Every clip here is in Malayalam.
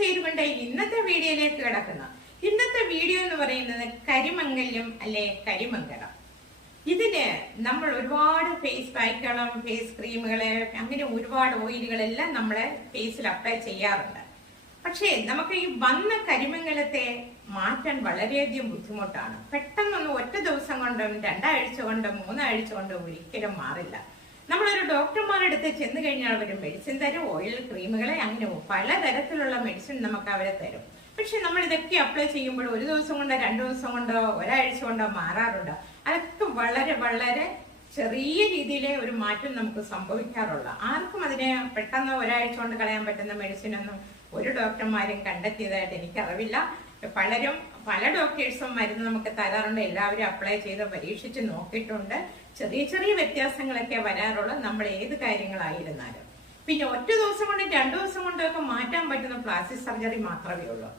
ചെയ്തുകൊണ്ട് ഇന്നത്തെ വീഡിയോയിലേക്ക് കിടക്കുന്ന ഇന്നത്തെ വീഡിയോ എന്ന് പറയുന്നത് കരിമംഗല്യം അല്ലെ കരിമംഗലം. ഇതിന് നമ്മൾ ഒരുപാട് ഫേസ് പാക്കുകളും ഫേസ് ക്രീമുകള് അങ്ങനെ ഒരുപാട് ഓയിലുകളെല്ലാം നമ്മളെ ഫേസിൽ അപ്ലൈ ചെയ്യാറുണ്ട്. പക്ഷേ നമുക്ക് ഈ വന്ന കരിമംഗലത്തെ മാറ്റാൻ വളരെയധികം ബുദ്ധിമുട്ടാണ്. പെട്ടെന്നൊന്നും ഒറ്റ ദിവസം കൊണ്ടും 2 ആഴ്ച കൊണ്ടും 3 ആഴ്ച കൊണ്ടും ഒരിക്കലും മാറില്ല. നമ്മളൊരു ഡോക്ടർമാരുടെ അടുത്ത് ചെന്ന് കഴിഞ്ഞാൽ അവർ മെഡിസിൻ തരും, ഓയിൽ ക്രീമുകളെ അങ്ങനെ പലതരത്തിലുള്ള മെഡിസിൻ നമുക്ക് അവരെ തരും. പക്ഷെ നമ്മൾ ഇതൊക്കെ അപ്ലൈ ചെയ്യുമ്പോൾ ഒരു ദിവസം കൊണ്ടോ 2 ദിവസം കൊണ്ടോ ഒരാഴ്ച കൊണ്ടോ മാറാറുണ്ട്. അതൊക്കെ വളരെ വളരെ ചെറിയ രീതിയിലെ ഒരു മാറ്റം നമുക്ക് സംഭവിക്കാറുള്ള. ആർക്കും അതിനെ പെട്ടെന്ന് ഒരാഴ്ച കൊണ്ട് കളയാൻ പറ്റുന്ന മെഡിസിൻ ഒന്നും ഒരു ഡോക്ടർമാരും കണ്ടെത്തിയതായിട്ട് എനിക്കറിവില്ല. പല ഡോക്ടേഴ്സും മരുന്ന് നമുക്ക് തരാറുണ്ട്, എല്ലാവരും അപ്ലൈ ചെയ്ത് പരീക്ഷിച്ച് നോക്കിയിട്ടുണ്ട്. ചെറിയ ചെറിയ വ്യത്യാസങ്ങളൊക്കെ വരാറുള്ളൂ നമ്മൾ ഏത് കാര്യങ്ങളായിരുന്നാലും. പിന്നെ ഒറ്റ ദിവസം കൊണ്ട് 2 ദിവസം കൊണ്ടൊക്കെ മാറ്റാൻ പറ്റുന്ന പ്ലാസ്റ്റിക് സർജറി മാത്രമേ ഉള്ളൂ.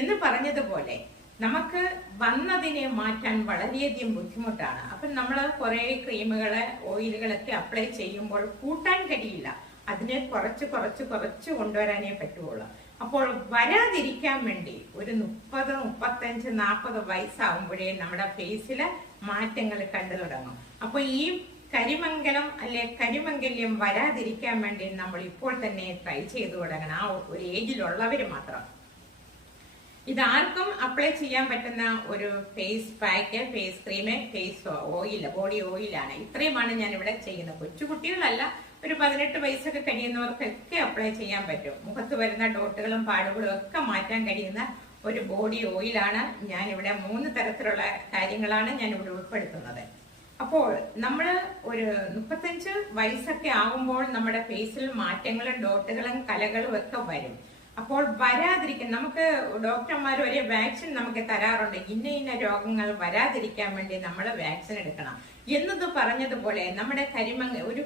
എന്ന് പറഞ്ഞതുപോലെ നമുക്ക് വന്നതിനെ മാറ്റാൻ വളരെയധികം ബുദ്ധിമുട്ടാണ്. അപ്പൊ നമ്മൾ കുറെ ക്രീമുകള് ഓയിലുകളൊക്കെ അപ്ലൈ ചെയ്യുമ്പോൾ കൂട്ടാൻ കഴിയില്ല. അതിനെ കുറച്ച് കുറച്ച് കുറച്ച് കൊണ്ടുവരാനേ പറ്റുള്ളൂ. അപ്പോൾ വരാതിരിക്കാൻ വേണ്ടി ഒരു 30, 35, 40 വയസ്സാവുമ്പോഴേ നമ്മുടെ ഫേസില് മാറ്റങ്ങൾ കണ്ടു തുടങ്ങും. അപ്പൊ ഈ കരിമംഗലം അല്ലെ കരിമംഗല്യം വരാതിരിക്കാൻ വേണ്ടി നമ്മൾ ഇപ്പോൾ തന്നെ ട്രൈ ചെയ്തു തുടങ്ങണം. ആ ഒരു ഏജിലുള്ളവര് മാത്രം. ഇതാർക്കും അപ്ലൈ ചെയ്യാൻ പറ്റുന്ന ഒരു face pack, face cream, face oil, body ഓയിലാണ്. ഇത്രയുമാണ് ഞാൻ ഇവിടെ ചെയ്യുന്നത്. കൊച്ചുകുട്ടികളല്ല, ഒരു 18 വയസ്സൊക്കെ കഴിയുന്നവർക്കൊക്കെ അപ്ലൈ ചെയ്യാൻ പറ്റും. മുഖത്ത് വരുന്ന ഡോട്ടുകളും പാടുകളും ഒക്കെ മാറ്റാൻ കഴിയുന്ന ഒരു ബോഡി ഓയിലാണ്. ഞാൻ ഇവിടെ 3 തരത്തിലുള്ള കാര്യങ്ങളാണ് ഞാൻ ഇവിടെ ഉൾപ്പെടുത്തുന്നത്. അപ്പോൾ നമ്മൾ ഒരു 35 വയസ്സൊക്കെ ആകുമ്പോൾ നമ്മുടെ ഫേസിൽ മാറ്റങ്ങളും ഡോട്ടുകളും കലകളും ഒക്കെ വരും. അപ്പോൾ വരാതിരിക്കാൻ നമുക്ക് ഡോക്ടർമാർ ഒരു വാക്സിൻ നമുക്ക് തരാറുണ്ട്. ഇന്ന രോഗങ്ങൾ വരാതിരിക്കാൻ വേണ്ടി നമ്മൾ വാക്സിൻ എടുക്കണം എന്നത് പറഞ്ഞതുപോലെ നമ്മുടെ ഒരു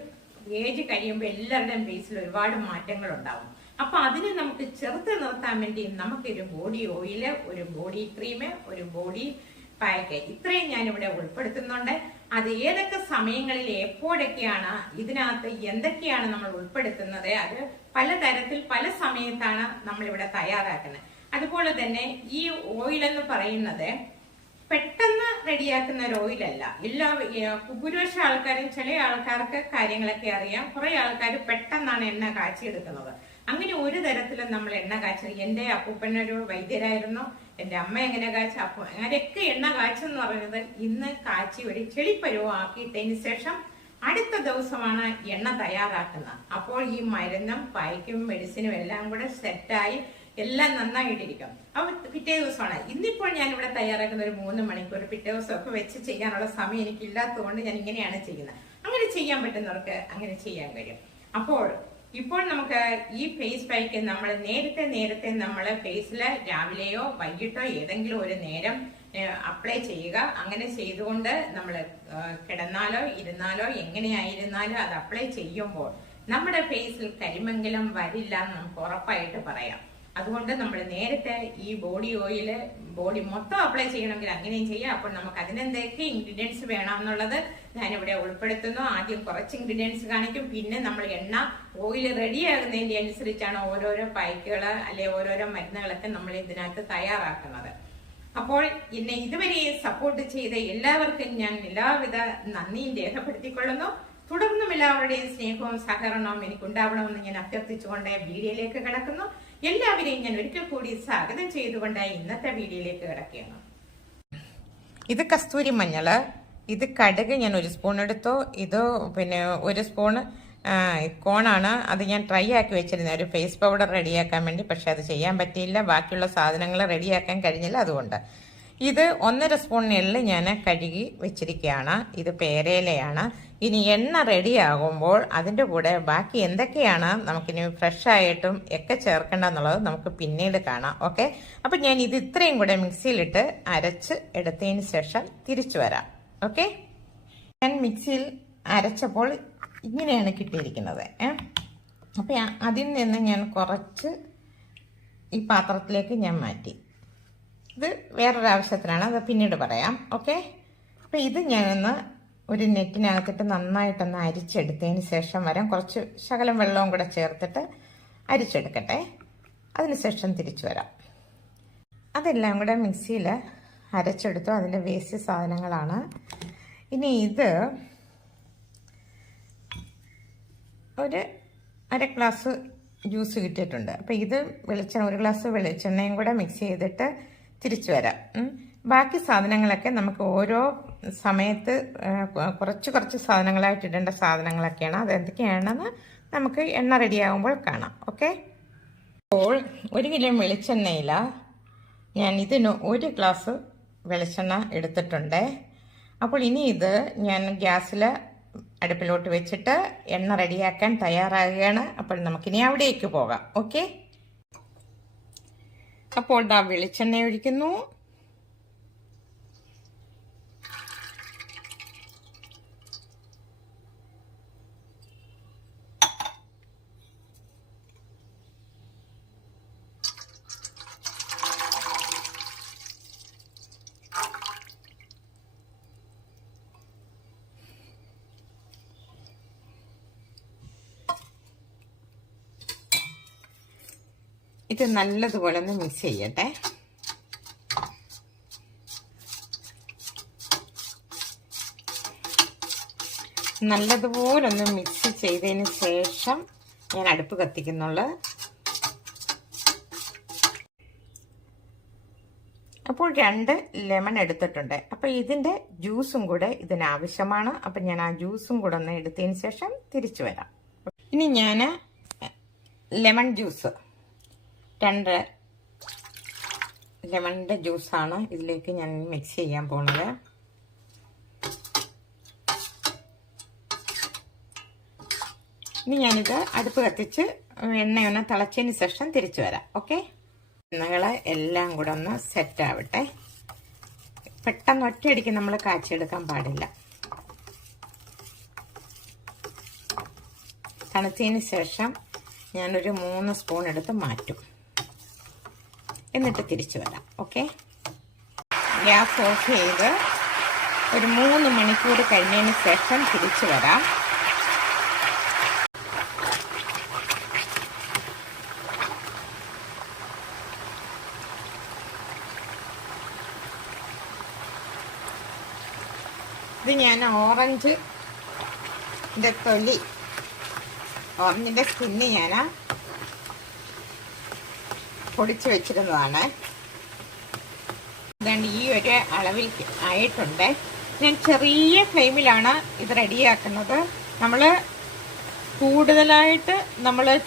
ഏജ് കഴിയുമ്പോൾ എല്ലാവരുടെയും ഫേസിൽ ഒരുപാട് മാറ്റങ്ങൾ ഉണ്ടാവും. അപ്പൊ അതിനെ നമുക്ക് ചെറുത്ത് നിർത്താൻ വേണ്ടി നമുക്കൊരു ബോഡി ഓയില്, ഒരു ബോഡി ക്രീം, ഒരു ബോഡി പാക്ക് ഇത്രയും ഞാൻ ഇവിടെ ഉൾപ്പെടുത്തുന്നുണ്ട്. അത് ഏതൊക്കെ സമയങ്ങളിൽ എപ്പോഴൊക്കെയാണ് ഇതിനകത്ത് എന്തൊക്കെയാണ് നമ്മൾ ഉൾപ്പെടുത്തുന്നത്, അത് പലതരത്തിൽ പല സമയത്താണ് നമ്മൾ ഇവിടെ തയ്യാറാക്കുന്നത്. അതുപോലെ തന്നെ ഈ ഓയിൽ എന്ന് പറയുന്നത് പെട്ടെന്ന് റെഡിയാക്കുന്ന ഒരു ഓയിലല്ല. ഭൂരിപക്ഷം ആൾക്കാരും, ചില ആൾക്കാർക്ക് കാര്യങ്ങളൊക്കെ അറിയാം, കുറെ ആൾക്കാർ പെട്ടെന്നാണ് എണ്ണ കാച്ചിയെടുക്കുന്നത്. അങ്ങനെ ഒരു തരത്തിലും നമ്മൾ എണ്ണ കാച്ചത്. എന്റെ അപ്പൂപ്പനൊരു വൈദ്യരായിരുന്നു, എന്റെ അമ്മ എങ്ങനെ കാച്ച, അങ്ങനെയൊക്കെ എണ്ണ കാച്ചെന്ന് പറയുന്നത് ഇന്ന് കാച്ചി ഒരു ചെളിപ്പരുവം ആക്കിയിട്ടതിന് ശേഷം അടുത്ത ദിവസമാണ് എണ്ണ തയ്യാറാക്കുന്നത്. അപ്പോൾ ഈ മരുന്നും പായ്ക്കും മെഡിസിനും എല്ലാം കൂടെ സെറ്റായി എല്ലാം നന്നായിട്ടിരിക്കും. അപ്പൊ പിറ്റേ ദിവസമാണ്. ഇന്നിപ്പോൾ ഞാൻ ഇവിടെ തയ്യാറാക്കുന്ന ഒരു 3 മണിക്കൂർ പിറ്റേ ദിവസമൊക്കെ വെച്ച് ചെയ്യാനുള്ള സമയം എനിക്കില്ലാത്തത് കൊണ്ട് ഞാൻ ഇങ്ങനെയാണ് ചെയ്യുന്നത്. അങ്ങനെ ചെയ്യാൻ പറ്റുന്നവർക്ക് അങ്ങനെ ചെയ്യാൻ കഴിയും. അപ്പോൾ ഇപ്പോൾ നമുക്ക് ഈ ഫേസ് പാക്ക് നമ്മൾ നേരത്തെ നമ്മൾ ഫേസില് രാവിലെയോ വൈകിട്ടോ ഏതെങ്കിലും ഒരു നേരം അപ്ലൈ ചെയ്യുക. അങ്ങനെ ചെയ്തുകൊണ്ട് നമ്മൾ കിടന്നാലോ ഇരുന്നാലോ എങ്ങനെയായിരുന്നാലും അത് അപ്ലൈ ചെയ്യുമ്പോൾ നമ്മുടെ ഫേസിൽ കരിമംഗലം വരില്ല എന്ന് നമുക്ക് ഉറപ്പായിട്ട് പറയാം. അതുകൊണ്ട് നമ്മൾ നേരത്തെ ഈ ബോഡി ഓയില് ബോഡി മൊത്തം അപ്ലൈ ചെയ്യണമെങ്കിൽ അങ്ങനെയും ചെയ്യാം. അപ്പോൾ നമുക്ക് അതിനെന്തൊക്കെ ഇൻഗ്രീഡിയൻസ് വേണം എന്നുള്ളത് ഞാനിവിടെ ഉൾപ്പെടുത്തുന്നു. ആദ്യം കുറച്ച് ഇൻഗ്രീഡിയൻസ് കാണിക്കും, പിന്നെ നമ്മൾ എണ്ണ ഓയിൽ റെഡി ആകുന്നതിന്റെ അനുസരിച്ചാണ് ഓരോരോ പായ്ക്കുകള് അല്ലെ ഓരോരോ മരുന്നുകളൊക്കെ നമ്മൾ ഇതിനകത്ത് തയ്യാറാക്കുന്നത്. അപ്പോൾ എന്നെ ഇതുവരെ സപ്പോർട്ട് ചെയ്ത എല്ലാവർക്കും ഞാൻ എല്ലാവിധ നന്ദിയും രേഖപ്പെടുത്തിക്കൊള്ളുന്നു. തുടർന്നും എല്ലാവരുടെയും സ്നേഹവും സഹകരണവും എനിക്കുണ്ടാവണമെന്ന് ഞാൻ അഭ്യർത്ഥിച്ചുകൊണ്ട് വീഡിയോയിലേക്ക് കിടക്കുന്നു. എല്ലാവരെയും ഞാൻ ഒരിക്കൽ കൂടി സ്വാഗതം ചെയ്തുകൊണ്ട് ഇന്നത്തെ വീഡിയോയിലേക്ക് കിടക്കുകയാണ്. ഇത് കസ്തൂരി മഞ്ഞള്, ഇത് കടുക് ഞാൻ 1 സ്പൂൺ എടുത്തു. ഇത് പിന്നെ 1 സ്പൂണ് കോണാണ്. അത് ഞാൻ ട്രൈ ആക്കി വെച്ചിരുന്നത് ഒരു ഫേസ് പൗഡർ റെഡിയാക്കാൻ വേണ്ടി. പക്ഷെ അത് ചെയ്യാൻ പറ്റിയില്ല, ബാക്കിയുള്ള സാധനങ്ങൾ റെഡിയാക്കാൻ കഴിഞ്ഞില്ല. അതുകൊണ്ട് ഇത് 1.5 സ്പൂൺ എള്ള് ഞാൻ കഴുകി വെച്ചിരിക്കുകയാണ്. ഇത് പേരയിലയാണ്. ഇനി എണ്ണ റെഡിയാകുമ്പോൾ അതിൻ്റെ കൂടെ ബാക്കി എന്തൊക്കെയാണ് നമുക്കിനി ഫ്രഷ് ആയിട്ടും ഒക്കെ ചേർക്കേണ്ടെന്നുള്ളത് നമുക്ക് പിന്നീട് കാണാം. ഓക്കെ, അപ്പം ഞാൻ ഇത് ഇത്രയും കൂടെ മിക്സിയിലിട്ട് അരച്ച് എടുത്തതിന് ശേഷം തിരിച്ചു വരാം. ഓക്കെ, ഞാൻ മിക്സിയിൽ അരച്ചപ്പോൾ ഇങ്ങനെയാണ് കിട്ടിയിരിക്കുന്നത്. അപ്പം അതിൽ നിന്ന് ഞാൻ കുറച്ച് ഈ പാത്രത്തിലേക്ക് ഞാൻ മാറ്റി. ഇത് വേറൊരു ആവശ്യത്തിനാണ്, അത് പിന്നീട് പറയാം. ഓക്കെ, അപ്പം ഇത് ഞാനൊന്ന് ഒരു നെറ്റിനകത്തിട്ട് നന്നായിട്ടൊന്ന് അരിച്ചെടുത്തതിന് ശേഷം വരാം. കുറച്ച് ശകലം വെള്ളവും കൂടെ ചേർത്തിട്ട് അരിച്ചെടുക്കട്ടെ. അതിനുശേഷം തിരിച്ചു വരാം. അതെല്ലാം കൂടെ മിക്സിയിൽ അരച്ചെടുത്തു. അതിൻ്റെ വേസ്റ്റ് സാധനങ്ങളാണ്. ഇനി ഇത് ഒരു അര ഗ്ലാസ് ജ്യൂസ് കിട്ടിയിട്ടുണ്ട്. അപ്പോൾ ഇത് ഒരു ഗ്ലാസ് വെളിച്ചെണ്ണയും കൂടെ മിക്സ് ചെയ്തിട്ട് തിരിച്ചു വരാം. ബാക്കി സാധനങ്ങളൊക്കെ നമുക്ക് ഓരോ സമയത്ത് കുറച്ച് സാധനങ്ങളായിട്ട് ഇടേണ്ട സാധനങ്ങളൊക്കെയാണ്. അതെന്തൊക്കെയാണെന്ന് നമുക്ക് എണ്ണ റെഡിയാകുമ്പോൾ കാണാം. ഓക്കെ. അപ്പോൾ 1 കിലോ വെളിച്ചെണ്ണയില ഞാൻ ഇതിന് 1 ഗ്ലാസ് വെളിച്ചെണ്ണ എടുത്തിട്ടുണ്ട്. അപ്പോൾ ഇനി ഇത് ഞാൻ ഗ്യാസിൽ അടുപ്പിലോട്ട് വെച്ചിട്ട് എണ്ണ റെഡിയാക്കാൻ തയ്യാറാകുകയാണ്. അപ്പോൾ നമുക്കിനി അവിടേക്ക് പോകാം. ഓക്കെ. അപ്പോൾ ദാ വെളിച്ചെണ്ണ ഒഴിക്കുന്നു. ഇത് നല്ലതുപോലെ ഒന്ന് മിക്സ് ചെയ്യട്ടെ. നല്ലതുപോലെ ഒന്ന് മിക്സ് ചെയ്തതിന് ശേഷം ഞാൻ അടുപ്പ് കത്തിക്കുന്നുള്ളൂ. അപ്പോൾ 2 ലെമൺ എടുത്തിട്ടുണ്ട്. അപ്പോൾ ഇതിൻ്റെ ജ്യൂസും കൂടെ ഇതിനാവശ്യമാണ്. അപ്പം ഞാൻ ആ ജ്യൂസും കൂടെ ഒന്ന് എടുത്തതിന് ശേഷം തിരിച്ചു വരാം. ഇനി ഞാൻ ലെമൺ ജ്യൂസ് 2 ലെമണിൻ്റെ ജ്യൂസാണ് ഇതിലേക്ക് ഞാൻ മിക്സ് ചെയ്യാൻ പോണത്. ഇനി ഞാനിത് അടുപ്പ് കത്തിച്ച് എണ്ണയൊന്ന് തിളച്ചതിന് ശേഷം തിരിച്ചു വരാം. ഓക്കെ. എണ്ണകൾ എല്ലാം കൂടെ ഒന്ന് സെറ്റ് ആവട്ടെ. പെട്ടെന്ന് ഒറ്റയടിക്ക് നമ്മൾ കാച്ചിയെടുക്കാൻ പാടില്ല. തണുത്തതിന് ശേഷം ഞാനൊരു 3 സ്പൂൺ എടുത്ത് മാറ്റും. എന്നിട്ട് തിരിച്ചു വരാം. ഓക്കെ. ഗ്യാസ് ഓഫ് ചെയ്ത് ഒരു 3 മണിക്കൂർ കഴിഞ്ഞതിന് ശേഷം തിരിച്ചു വരാം. ഇത് ഞാൻ ഓറഞ്ചിൻ്റെ ഓറഞ്ചിൻ്റെ സ്കിന്ന് ഞാൻ പൊടിച്ച് വെച്ചിരുന്നതാണ്. അതുകൊണ്ട് ഈ ഒരു അളവിൽ ആയിട്ടുണ്ട്. ഞാൻ ചെറിയ ഫ്ലെയിമിലാണ് ഇത് റെഡിയാക്കുന്നത്. നമ്മൾ കൂടുതലായിട്ട്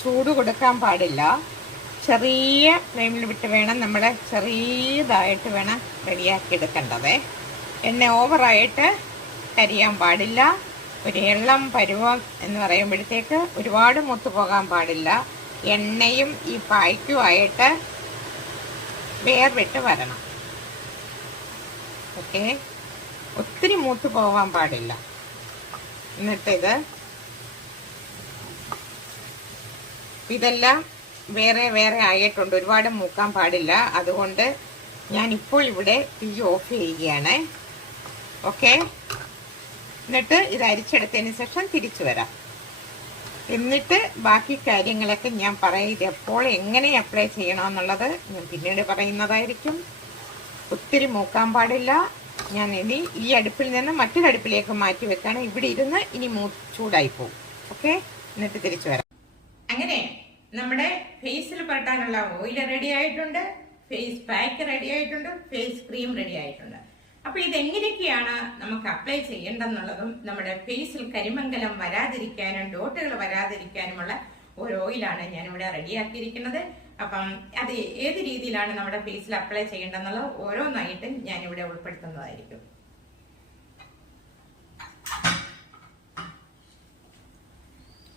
ചൂട് കൊടുക്കാൻ പാടില്ല. ചെറിയ ഫ്ലെയിമിൽ വിട്ട് വേണം നമ്മൾ ചെറിയതായിട്ട് വേണം റെഡിയാക്കി എടുക്കേണ്ടത്. എണ്ണ ഓവറായിട്ട് കരിയാൻ പാടില്ല. ഒരു ഇളം പരുവം എന്ന് പറയുമ്പോഴത്തേക്ക് ഒരുപാട് മൂത്ത് പോകാൻ പാടില്ല. എണ്ണയും ഈ പായ്ക്കുമായിട്ട് വേർവിട്ട് വരണം. ഓക്കെ. ഒത്തിരി മൂത്ത് പോകാൻ പാടില്ല. എന്നിട്ടിത് ഇതെല്ലാം വേറെ വേറെ ആയിട്ടുണ്ട്. ഒരുപാട് മൂക്കാൻ പാടില്ല. അതുകൊണ്ട് ഞാനിപ്പോൾ ഇവിടെ തീ ഓഫ് ചെയ്യുകയാണ്. ഓക്കെ. എന്നിട്ട് ഇത് അരിച്ചെടുത്തതിന് ശേഷം തിരിച്ചു വരാം. എന്നിട്ട് ബാക്കി കാര്യങ്ങളൊക്കെ ഞാൻ പറയും. എപ്പോൾ എങ്ങനെ അപ്ലൈ ചെയ്യണമെന്നുള്ളത് ഞാൻ പിന്നീട് പറയുന്നതായിരിക്കും. ഒത്തിരി മൂക്കാൻ പാടില്ല. ഞാൻ ഇനി ഈ അടുപ്പിൽ നിന്ന് മറ്റൊരു അടുപ്പിലേക്ക് മാറ്റി വെക്കാണ്. ഇവിടെ ഇരുന്ന് ഇനി ചൂടായി പോകും. ഓക്കെ. എന്നിട്ട് തിരിച്ചു വരാം. അങ്ങനെ നമ്മുടെ ഫേസിൽ പുരട്ടാനുള്ള ഓയിൽ റെഡി ആയിട്ടുണ്ട്. ഫേസ് പാക്ക് റെഡി ആയിട്ടുണ്ട്. ഫേസ് ക്രീം റെഡി ആയിട്ടുണ്ട്. അപ്പൊ ഇതെങ്ങനെയൊക്കെയാണ് നമുക്ക് അപ്ലൈ ചെയ്യേണ്ടെന്നുള്ളതും നമ്മുടെ ഫേസിൽ കരിമംഗലം വരാതിരിക്കാനും ഡോട്ടുകൾ വരാതിരിക്കാനുമുള്ള ഒരു ഓയിലാണ് ഞാനിവിടെ റെഡിയാക്കിയിരിക്കുന്നത്. അപ്പം അത് ഏത് രീതിയിലാണ് നമ്മുടെ ഫേസിൽ അപ്ലൈ ചെയ്യേണ്ടെന്നുള്ളത് ഓരോന്നായിട്ട് ഞാനിവിടെ ഉൾപ്പെടുത്തുന്നതായിരിക്കും.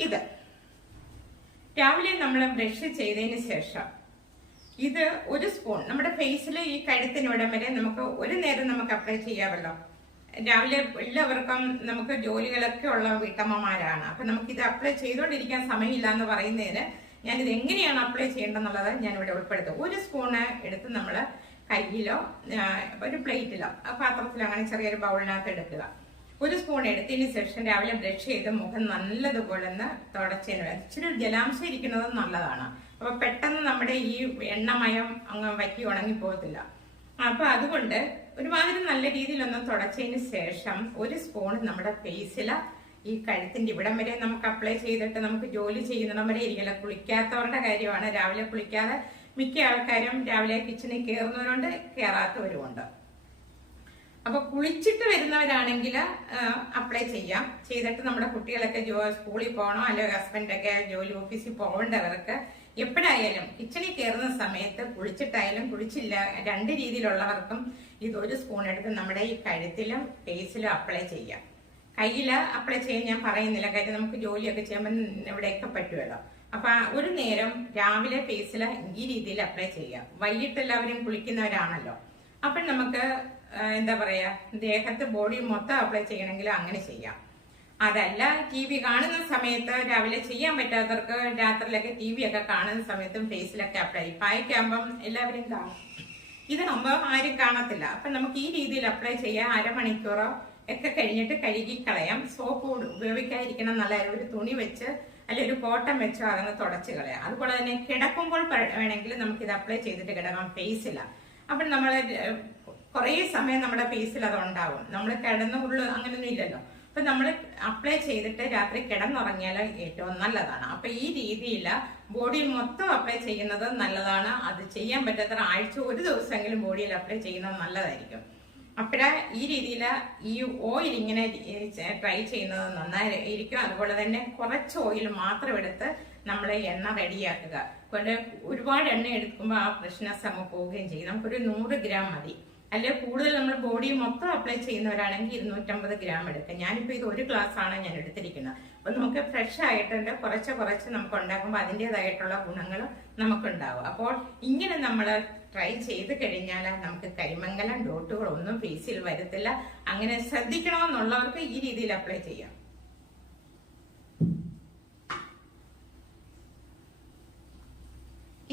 ഇത് രാവിലെ നമ്മൾ ബ്രഷ് ചെയ്തതിന് ശേഷം ഇത് 1 സ്പൂൺ നമ്മുടെ ഫേസിൽ ഈ കഴുത്തിനിവിടം വരെ നമുക്ക് ഒരു നേരം നമുക്ക് അപ്ലൈ ചെയ്യാമല്ലോ. രാവിലെ എല്ലാവർക്കും നമുക്ക് ജോലികളൊക്കെ ഉള്ള വീട്ടമ്മമാരാണ്. അപ്പൊ നമുക്ക് ഇത് അപ്ലൈ ചെയ്തുകൊണ്ടിരിക്കാൻ സമയമില്ല എന്ന് പറയുന്നതിന് ഞാനിത് എങ്ങനെയാണ് അപ്ലൈ ചെയ്യേണ്ടതെന്നുള്ളത് ഞാനിവിടെ ഉൾപ്പെടുത്തും. 1 സ്പൂണ് എടുത്ത് നമ്മൾ കയ്യിലോ ഒരു പ്ലേറ്റിലോ പാത്രത്തിലോ അങ്ങനെ ചെറിയൊരു ബൗളിനകത്ത് എടുക്കുക. ഒരു സ്പൂൺ എടുത്തതിന് ശേഷം രാവിലെ ബ്രഷ് ചെയ്ത് മുഖം നല്ലതുപോലെ ഒന്ന് തുടച്ചതിന് ഇച്ചിരി ജലാംശം ഇരിക്കുന്നത് നല്ലതാണ്. അപ്പൊ പെട്ടെന്ന് നമ്മുടെ ഈ എണ്ണമയം അങ്ങ് വറ്റി ഉണങ്ങി പോകത്തില്ല. അപ്പൊ അതുകൊണ്ട് ഒരുമാതിരി നല്ല രീതിയിലൊന്ന് തുടച്ചതിന് ശേഷം ഒരു സ്പൂൺ നമ്മുടെ ഫേസില് ഈ കഴുത്തിന്റെ ഇവിടം വരെ നമുക്ക് അപ്ലൈ ചെയ്തിട്ട് നമുക്ക് ജോലി ചെയ്യുന്നിടം വരെ ഇരിക്കില്ല. കുളിക്കാത്തവരുടെ കാര്യമാണ്. രാവിലെ കുളിക്കാതെ മിക്ക ആൾക്കാരും രാവിലെ കിച്ചണിൽ കയറുന്നവരുണ്ട്, കയറാത്തവരുമുണ്ട്. അപ്പൊ കുളിച്ചിട്ട് വരുന്നവരാണെങ്കിൽ അപ്ലൈ ചെയ്യാം. ചെയ്തിട്ട് നമ്മുടെ കുട്ടികളൊക്കെ സ്കൂളിൽ പോകണോ അല്ലെങ്കിൽ ഹസ്ബൻഡൊക്കെ ജോലി ഓഫീസിൽ പോകേണ്ടവർക്ക് എപ്പോഴായാലും കിച്ചണിൽ കയറുന്ന സമയത്ത് കുളിച്ചിട്ടായാലും കുളിച്ചില്ല രണ്ട് രീതിയിലുള്ളവർക്കും ഇത് ഒരു സ്പൂൺ എടുത്ത് നമ്മുടെ ഈ കഴുത്തിലും ഫേസിലും അപ്ലൈ ചെയ്യാം. കയ്യില് അപ്ലൈ ചെയ്യാൻ ഞാൻ പറയുന്നില്ല, കാര്യം നമുക്ക് ജോലിയൊക്കെ ചെയ്യുമ്പോൾ ഇവിടെയൊക്കെ പറ്റുമല്ലോ. അപ്പൊ ഒരു നേരം രാവിലെ ഫേസില് ഈ രീതിയിൽ അപ്ലൈ ചെയ്യാം. വൈകിട്ട് എല്ലാവരും കുളിക്കുന്നവരാണല്ലോ. അപ്പൊ നമുക്ക് എന്താ പറയാ, ദേഹത്ത് ബോഡി മൊത്തം അപ്ലൈ ചെയ്യണമെങ്കിൽ അങ്ങനെ ചെയ്യാം. അതല്ല TV കാണുന്ന സമയത്ത് രാവിലെ ചെയ്യാൻ പറ്റാത്തവർക്ക് രാത്രിയിലൊക്കെ TV ഒക്കെ കാണുന്ന സമയത്തും ഫേസിലൊക്കെ അപ്ലൈ പായ്ക്കാകുമ്പം എല്ലാവരും കാണും. ഇതാകുമ്പോൾ ആരും കാണത്തില്ല. അപ്പൊ നമുക്ക് ഈ രീതിയിൽ അപ്ലൈ ചെയ്യാം. അരമണിക്കൂറോ ഒക്കെ കഴിഞ്ഞിട്ട് കഴുകി കളയാം. സോപ്പ് ഉപയോഗിക്കാതിരിക്കണം. നല്ല ഒരു തുണി വെച്ച് അല്ലെങ്കിൽ ഒരു കോട്ടൺ വെച്ചോ അതങ്ങ് തുടച്ച് കളയാം. അതുപോലെ തന്നെ കിടക്കുമ്പോൾ വേണമെങ്കിൽ നമുക്ക് ഇത് അപ്ലൈ ചെയ്തിട്ട് കിടക്കാം ഫേസില. അപ്പൊ നമ്മള് കുറെ സമയം നമ്മുടെ ഫേസിൽ അത് ഉണ്ടാവും. നമ്മൾ കിടന്ന ഉള്ളു അങ്ങനെയൊന്നും ഇല്ലല്ലോ. അപ്പൊ നമ്മൾ അപ്ലൈ ചെയ്തിട്ട് രാത്രി കിടന്നുറങ്ങിയാൽ ഏറ്റവും നല്ലതാണ്. അപ്പൊ ഈ രീതിയിൽ ബോഡിയിൽ മൊത്തം അപ്ലൈ ചെയ്യുന്നത് നല്ലതാണ്. അത് ചെയ്യാൻ പറ്റാത്ത ആഴ്ച ഒരു ദിവസമെങ്കിലും ബോഡിയിൽ അപ്ലൈ ചെയ്യുന്നത് നല്ലതായിരിക്കും. അപ്പോഴാ ഈ രീതിയിൽ ഈ ഓയിൽ ഇങ്ങനെ ട്രൈ ചെയ്യുന്നത് നന്നായിരിക്കും. അതുപോലെ തന്നെ കുറച്ച് ഓയിൽ മാത്രം എടുത്ത് നമ്മൾ എണ്ണ റെഡിയാക്കുക. ഒരുപാട് എണ്ണ എടുക്കുമ്പോൾ ആ ഫ്രഷ്നെസ് അങ്ങ് പോവുകയും ചെയ്യും. നമുക്കൊരു 100 ഗ്രാം മതി. അല്ലെങ്കിൽ കൂടുതൽ നമ്മൾ ബോഡി മൊത്തം അപ്ലൈ ചെയ്യുന്നവരാണെങ്കിൽ 250 ഗ്രാം എടുക്കാം. ഞാനിപ്പോ ഇത് ഒരു ഗ്ലാസ് ആണ് ഞാൻ എടുത്തിരിക്കുന്നത്. അപ്പൊ നമുക്ക് ഫ്രഷ് ആയിട്ടുണ്ട് കുറച്ച് നമുക്ക് ഉണ്ടാക്കുമ്പോൾ അതിൻ്റെതായിട്ടുള്ള ഗുണങ്ങൾ നമുക്കുണ്ടാവും. അപ്പോൾ ഇങ്ങനെ നമ്മൾ ട്രൈ ചെയ്ത് കഴിഞ്ഞാൽ നമുക്ക് കരിമംഗലം ഡോട്ടുകളൊന്നും ഫേസിൽ വരത്തില്ല. അങ്ങനെ ശ്രദ്ധിക്കണമെന്നുള്ളവർക്ക് ഈ രീതിയിൽ അപ്ലൈ ചെയ്യാം.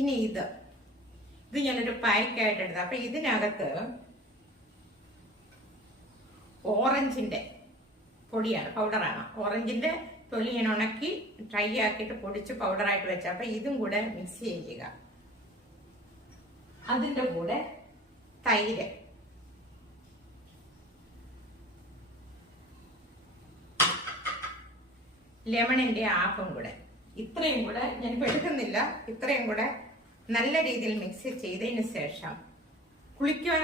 ഇനി ഇത് ഞാനൊരു പായ്ക്കായിട്ട് എടുത്തത്. അപ്പൊ ഇതിനകത്ത് ഓറഞ്ചിന്റെ പൊടിയാണ്, പൗഡറാണ്. ഓറഞ്ചിന്റെ തൊലി ഞാൻ ഉണക്കി ഡ്രൈ ആക്കിയിട്ട് പൊടിച്ച് പൗഡറായിട്ട് വെച്ച. അപ്പൊ ഇതും കൂടെ മിക്സ് ചെയ്യുക. അതിന്റെ കൂടെ തൈര്, ലെമണിന്റെ ഹാഫും കൂടെ, ഇത്രയും കൂടെ ഞാനിപ്പോ എടുക്കുന്നില്ല. ഇത്രയും കൂടെ നല്ല രീതിയിൽ മിക്സ് ചെയ്തതിന് ശേഷം കുളിക്കാൻ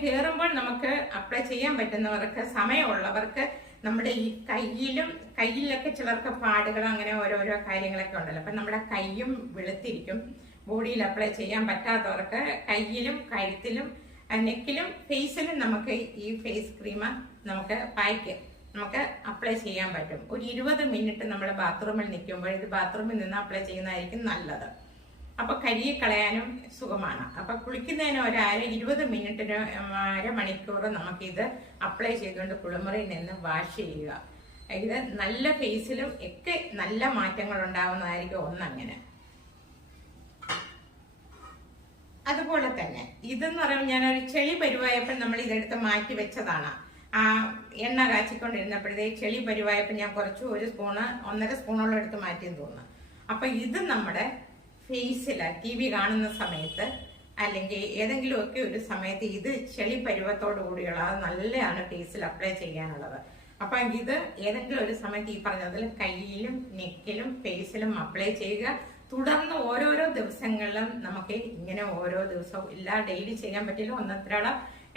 കയറുമ്പോൾ നമുക്ക് അപ്ലൈ ചെയ്യാൻ പറ്റുന്നവർക്ക്, സമയമുള്ളവർക്ക് നമ്മുടെ ഈ കയ്യിലൊക്കെ ചിലർക്ക് പാടുകൾ അങ്ങനെ ഓരോരോ കാര്യങ്ങളൊക്കെ ഉണ്ടല്ലോ. അപ്പൊ നമ്മുടെ കൈയും വെളുത്തിരിക്കും. ബോഡിയിൽ അപ്ലൈ ചെയ്യാൻ പറ്റാത്തവർക്ക് കയ്യിലും കഴുത്തിലും നെക്കിലും ഫേസിലും നമുക്ക് ഈ ഫേസ് ക്രീം നമുക്ക് അപ്ലൈ ചെയ്യാൻ പറ്റും. ഒരു 20 മിനിറ്റ് നമ്മൾ ബാത്റൂമിൽ നിൽക്കുമ്പോൾ ഇത് ബാത്റൂമിൽ നിന്ന് അപ്ലൈ ചെയ്യുന്നതായിരിക്കും നല്ലത്. അപ്പൊ കഴുകി കളയാനും സുഖമാണ്. അപ്പൊ കുളിക്കുന്നതിന് 20 മിനിറ്റിന് അരമണിക്കൂർ നമുക്കിത് അപ്ലൈ ചെയ്തുകൊണ്ട് കുളിമുറിയിൽ നിന്ന് വാഷ് ചെയ്യുക. ഇത് നല്ല ഫേസിലും ഒക്കെ നല്ല മാറ്റങ്ങൾ ഉണ്ടാവുന്നതായിരിക്കും. ഒന്നങ്ങനെ. അതുപോലെ തന്നെ ഇതെന്ന് പറയുമ്പോൾ ഞാനൊരു ചെളി പരുവായപ്പോൾ നമ്മൾ ഇതെടുത്ത് മാറ്റി വെച്ചതാണ്. ആ എണ്ണ കാച്ചിക്കൊണ്ടിരുന്നപ്പോഴത്തേ ചെളി പരുവായപ്പോൾ ഞാൻ ഒരു സ്പൂണ് 1.5 സ്പൂണോളം എടുത്ത് മാറ്റിയെന്ന് തോന്നുന്നു. അപ്പൊ ഇത് നമ്മുടെ ഫേസിൽ TV കാണുന്ന സമയത്ത് അല്ലെങ്കിൽ ഏതെങ്കിലുമൊക്കെ ഒരു സമയത്ത് ഇത് ചെളി പരുവത്തോടു കൂടിയുള്ള അത് നല്ലതാണ് ഫേസിൽ അപ്ലൈ ചെയ്യാനുള്ളത്. അപ്പൊ ഇത് ഏതെങ്കിലും ഒരു സമയത്ത് ഈ പറഞ്ഞതിൽ കയ്യിലും നെക്കിലും ഫേസിലും അപ്ലൈ ചെയ്യുക. തുടർന്ന് ഓരോരോ ദിവസങ്ങളിലും നമുക്ക് ഇങ്ങനെ ഓരോ ദിവസവും ഇല്ല, ഡെയിലി ചെയ്യാൻ പറ്റില്ല, ഒന്നൊരാളെ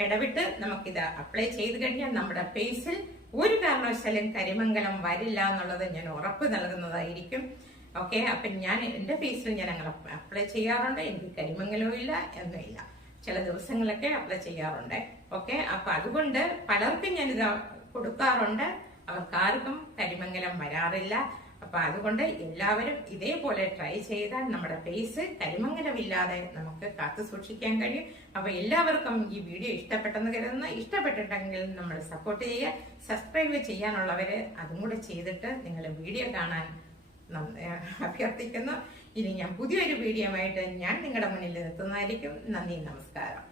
ഇടവിട്ട് നമുക്കിത് അപ്ലൈ ചെയ്ത് കഴിഞ്ഞാൽ നമ്മുടെ ഫേസിൽ ഒരു കാരണവശാലും കരിമംഗലം വരില്ല എന്നുള്ളത് ഞാൻ ഉറപ്പ് നൽകുന്നതായിരിക്കും. ഓക്കെ. അപ്പൊ ഞാൻ എന്റെ ഫേസിൽ ഞാൻ അങ്ങനെ അപ്ലൈ ചെയ്യാറുണ്ട്. എനിക്ക് കരിമംഗലവും ഇല്ല എന്നുമില്ല. ചില ദിവസങ്ങളൊക്കെ അപ്ലൈ ചെയ്യാറുണ്ട്. ഓക്കെ. അപ്പൊ അതുകൊണ്ട് പലർക്കും ഞാനിത് കൊടുക്കാറുണ്ട്. അവർക്കാർക്കും കരിമംഗലം വരാറില്ല. അപ്പൊ അതുകൊണ്ട് എല്ലാവരും ഇതേപോലെ ട്രൈ ചെയ്താൽ നമ്മുടെ ഫേസ് കരിമംഗലമില്ലാതെ നമുക്ക് കാത്തു സൂക്ഷിക്കാൻ കഴിയും. അപ്പൊ എല്ലാവർക്കും ഈ വീഡിയോ ഇഷ്ടപ്പെട്ടെന്ന് കരുതുന്നു. ഇഷ്ടപ്പെട്ടിട്ടുണ്ടെങ്കിൽ നമ്മൾ സപ്പോർട്ട് ചെയ്യുക. സബ്സ്ക്രൈബ് ചെയ്യാനുള്ളവര് അതും കൂടെ ചെയ്തിട്ട് നിങ്ങൾ വീഡിയോ കാണാൻ അഭ്യർത്ഥിക്കുന്നു. ഇനി ഞാൻ പുതിയൊരു വീഡിയോ ആയിട്ട് ഞാൻ നിങ്ങളുടെ മുന്നിൽ എത്തുന്നതായിരിക്കും. നന്ദി, നമസ്കാരം.